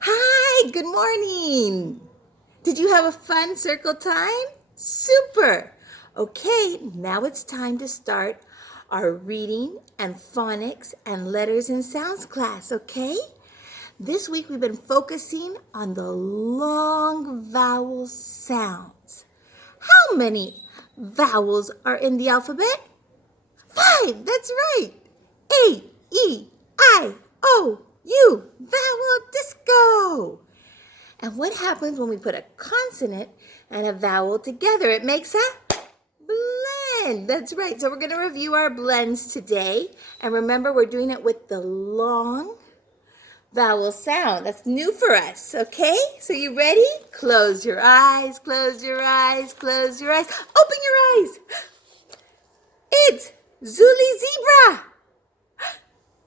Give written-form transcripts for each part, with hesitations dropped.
Hi, good morning. Did you have a fun circle time? Super. Okay, now it's time to start our reading and phonics and letters and sounds class, okay? This week we've been focusing on the long vowel sounds. How many vowels are in the alphabet? 5, that's right. A, E, I, O, U, vowel disco. And what happens when we put a consonant and a vowel together? It makes a blend. That's right. So we're going to review our blends today. And remember, we're doing it with the long vowel sound. That's new for us, okay? So you ready? Close your eyes, close your eyes, close your eyes. Open your eyes. It's Zuli Zebra.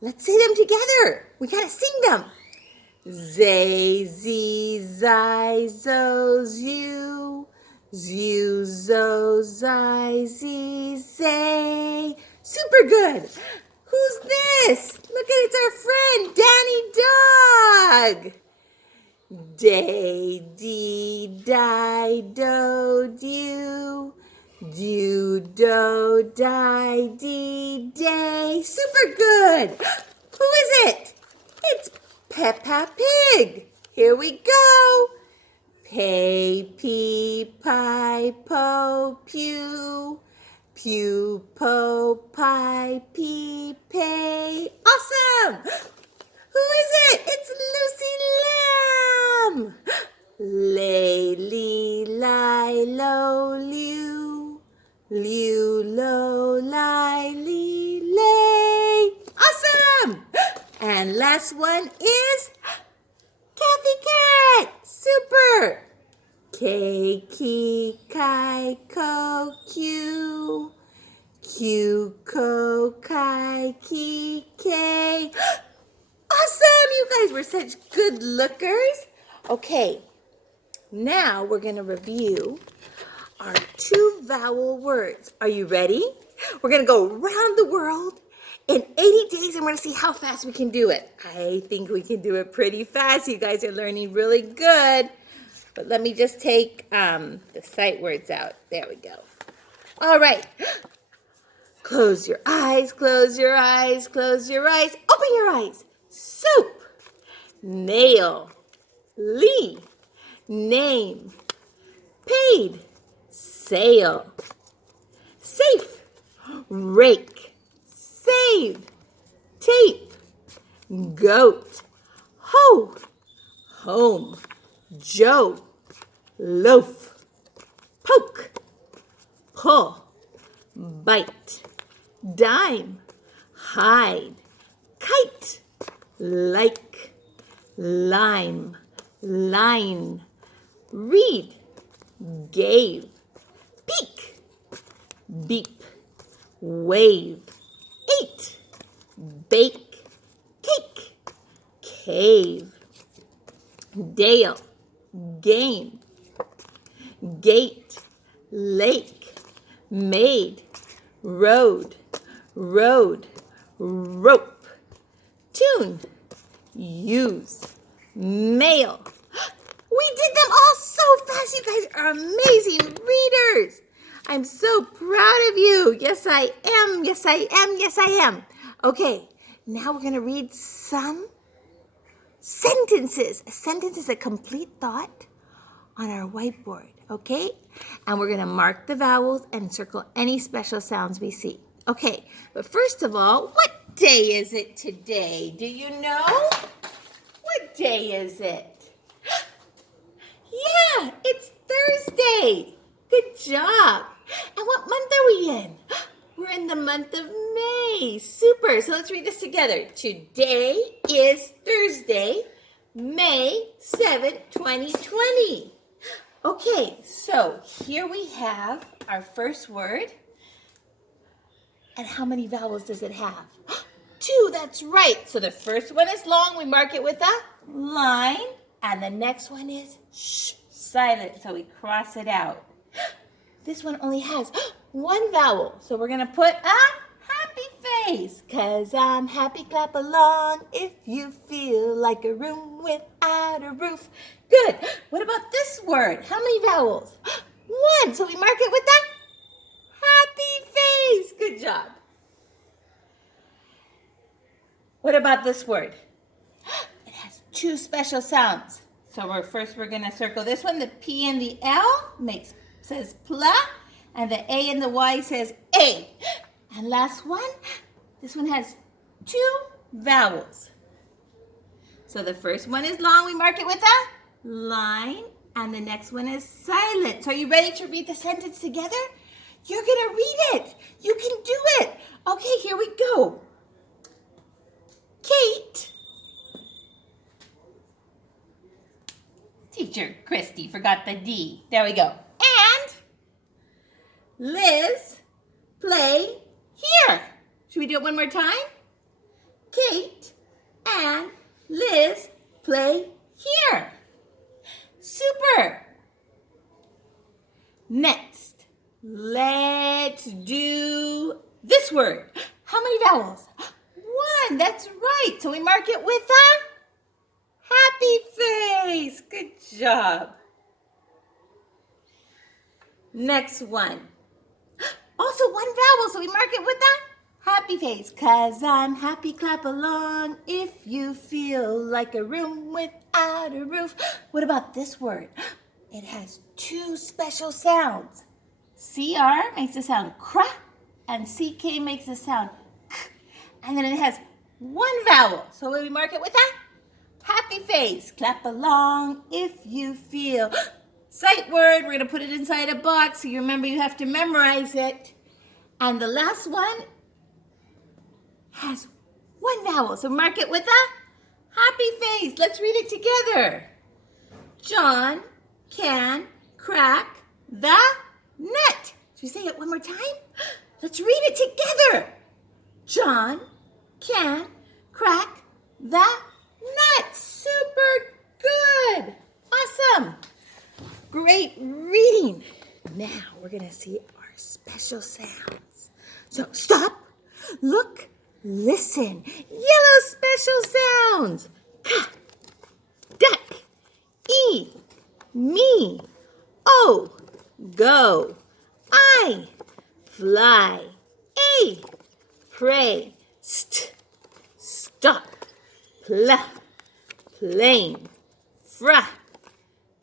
Let's say them together. We got to sing them. Zay, zee, zai, zo, zu, zu, zo, zai, zee, zay. Super good. Who's this? Look at it's our friend, Danny Dog. Day, dee, die, do, do, do, do, die, dee, day. Super good. Who is it? It's Peppa Pig. Here we go. Pay, pee, pie, po, pew. Pew, po, pie, pee, pay. Awesome. Who is it? It's Lucy Lamb. Lay, lee, lie, lo, liu. Liu, lo, lie, lee, lay. Awesome. And last one is Kathy Cat. Super. K, ki, kai, ko, q. Q, ko, kai, ki, k. Awesome. You guys were such good lookers. Okay. Now we're going to review our 2 vowel words. Are you ready? We're going to go around the world in 80 days, and we're going to see how fast we can do it. I think we can do it pretty fast. You guys are learning really good. But let me just take the sight words out. There we go. All right. Close your eyes, close your eyes, close your eyes. Open your eyes. Soup, nail, lee, name, paid, sail, safe, rake, save, tape, goat, hoe, home, Joe, loaf, poke, pull, bite, dime, hide, kite, like, lime, line, read, gave, peek, beep, wave, ate, bake, cake, cave, dale, game, gate, lake, made, road, road, rope, tune, use, mail. We did them all so fast. You guys are amazing readers. I'm so proud of you. Yes, I am. Yes, I am. Yes, I am. Okay, now we're going to read some sentences. A sentence is a complete thought on our whiteboard, okay? And we're going to mark the vowels and circle any special sounds we see. Okay, but first of all, what day is it today? Do you know? What day is it? Yeah, it's Thursday. Good job. And what month are we in? We're in the month of May. Super. So let's read this together. Today is Thursday, May 7th, 2020. Okay, so here we have our first word. And how many vowels does it have? 2, that's right. So the first one is long. We mark it with a line. And the next one is silent. So we cross it out. This one only has 1 vowel. So we're going to put a happy face, 'cause I'm happy. Clap along if you feel like a room without a roof. Good. What about this word? How many vowels? One. So we mark it with the happy face. Good job. What about this word? It has two special sounds. So we're going to circle this one. The P and the L says pla, and the A and the Y says A. And last one, this one has two vowels. So the first one is long, we mark it with a line, and the next one is silent. So are you ready to read the sentence together? You're gonna read it. You can do it. Okay, here we go. Kate. Teacher Christy forgot the D. There we go. And Liz play here. Should we do it one more time? Kate and Liz play here. Super. Next, let's do this word. How many vowels? One. That's right. So we mark it with a happy face. Good job. Next one. Also one vowel, so we mark it with a happy face. 'Cause I'm happy, clap along if you feel like a room without a roof. What about this word? It has two special sounds. CR makes the sound cra, and CK makes the sound k. And then it has one vowel, so we mark it with a happy face. Clap along if you feel. Sight word, we're going to put it inside a box, so you remember you have to memorize it. And the last one has one vowel, so mark it with a happy face. Let's read it together. John can crack the nut. Should we say it one more time? Let's read it together. John can crack the nut. Super good. Awesome. Great reading. Now we're going to see our special sounds. So stop, look, listen. Yellow special sounds. Ka, duck, E, me, O, go, I, fly, A, pray, st, stop, pla, plane, fra,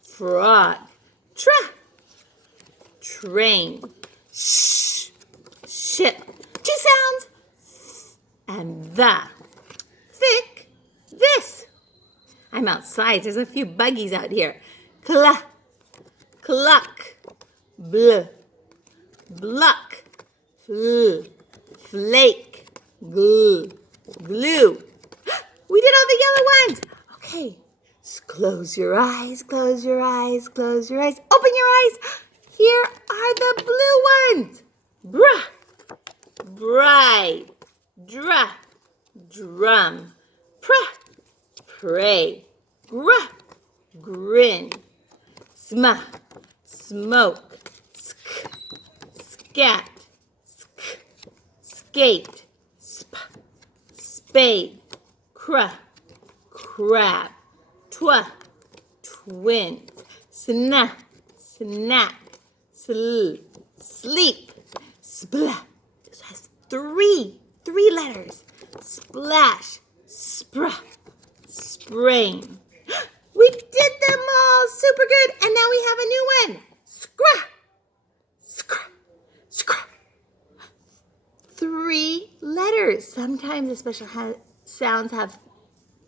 frog, tra, train, sh, ship. Two sounds, and the. Thick, this. I'm outside, there's a few buggies out here. Cla, cluck, bl, bluck, fl, flake, glue, glue. We did all the yellow ones. Okay. Close your eyes, close your eyes, close your eyes. Open your eyes. Here are the blue ones. Bruh, bride, dra, drum, pra, pray, gra, grin, sma, smoke, sk, scat, sk, skate, sp, spade, cra, crab, twa, twins, sna, snack, sl, sleep, spla. This has three letters. Splash, spra, sprain. We did them all. Super good. And now we have a new one. Scra, scra, scra. 3 letters. Sometimes the special sounds have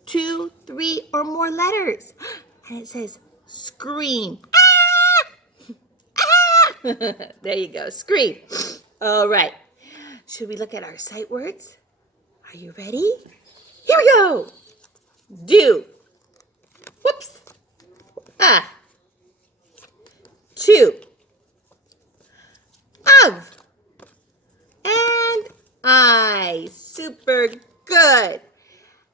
2, 3, or more letters. And it says scream. Ah! Ah! There you go, scream. All right. Should we look at our sight words? Are you ready? Here we go. Do. Whoops. Ah. To. Of. And I. Super good.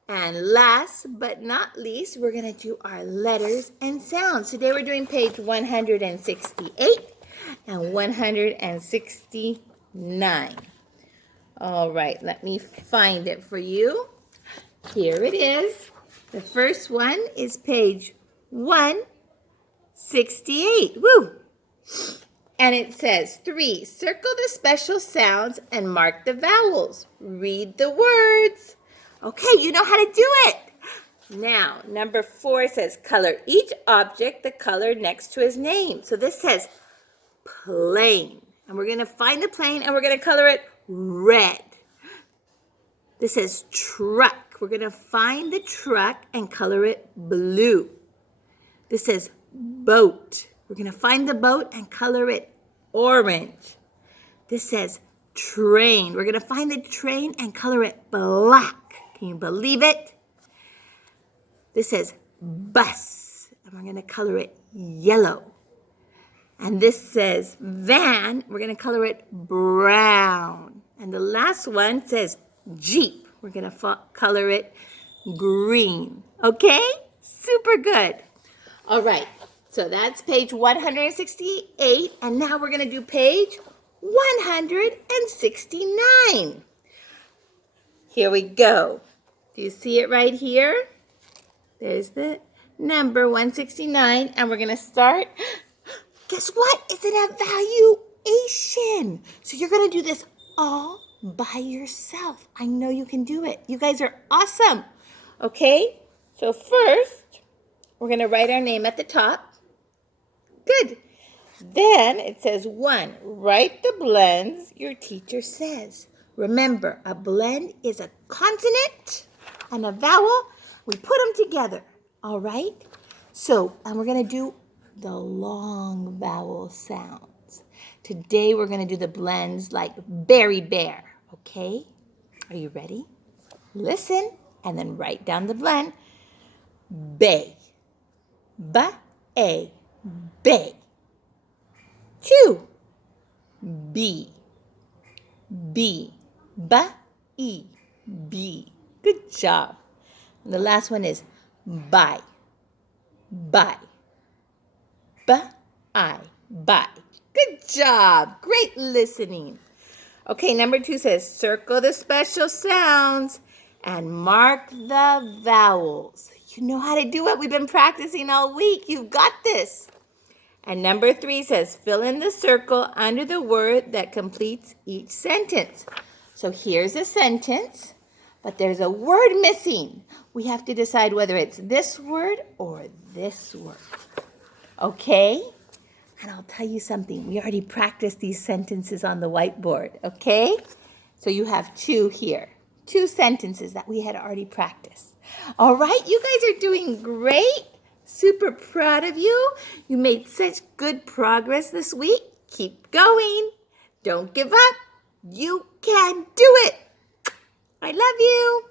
And last but not least, we're going to do our letters and sounds. Today we're doing page 168 and 169. All right, let me find it for you. Here it is. The first one is page 168. Woo! And it says 3, circle the special sounds and mark the vowels. Read the words. Okay, you know how to do it. Now, number 4 says color each object the color next to his name. So this says plane. And we're going to find the plane and we're going to color it red. This says truck. We're going to find the truck and color it blue. This says boat. We're going to find the boat and color it orange. This says train. We're going to find the train and color it black. Can you believe it? This says bus. And we're going to color it yellow. And this says van. We're going to color it brown. And the last one says Jeep. We're going to color it green. Okay? Super good. All right. So that's page 168. And now we're going to do page 169. Here we go. Do you see it right here? There's the number 169. And we're going to start. Guess what? It's an evaluation. So you're going to do this all by yourself. I know you can do it. You guys are awesome. Okay? So first, we're going to write our name at the top. Good. Then it says 1. Write the blends your teacher says. Remember, a blend is a consonant and a vowel. We put them together. All right? So, and we're going to do the long vowel sounds. Today we're going to do the blends like berry bear. Okay? Are you ready? Listen and then write down the blend. Bay. Ba-a. Bay. 2. B. B. Ba-e. B. Good job. And the last one is bye. Bye. Ba-I. Bye. Good job. Great listening. Okay, number 2 says circle the special sounds and mark the vowels. You know how to do it. We've been practicing all week. You've got this. And number 3 says fill in the circle under the word that completes each sentence. So here's a sentence, but there's a word missing. We have to decide whether it's this word or this word. Okay? And I'll tell you something. We already practiced these sentences on the whiteboard. Okay? So you have 2 here. 2 sentences that we had already practiced. All right? You guys are doing great. Super proud of you. You made such good progress this week. Keep going. Don't give up. You can do it. I love you.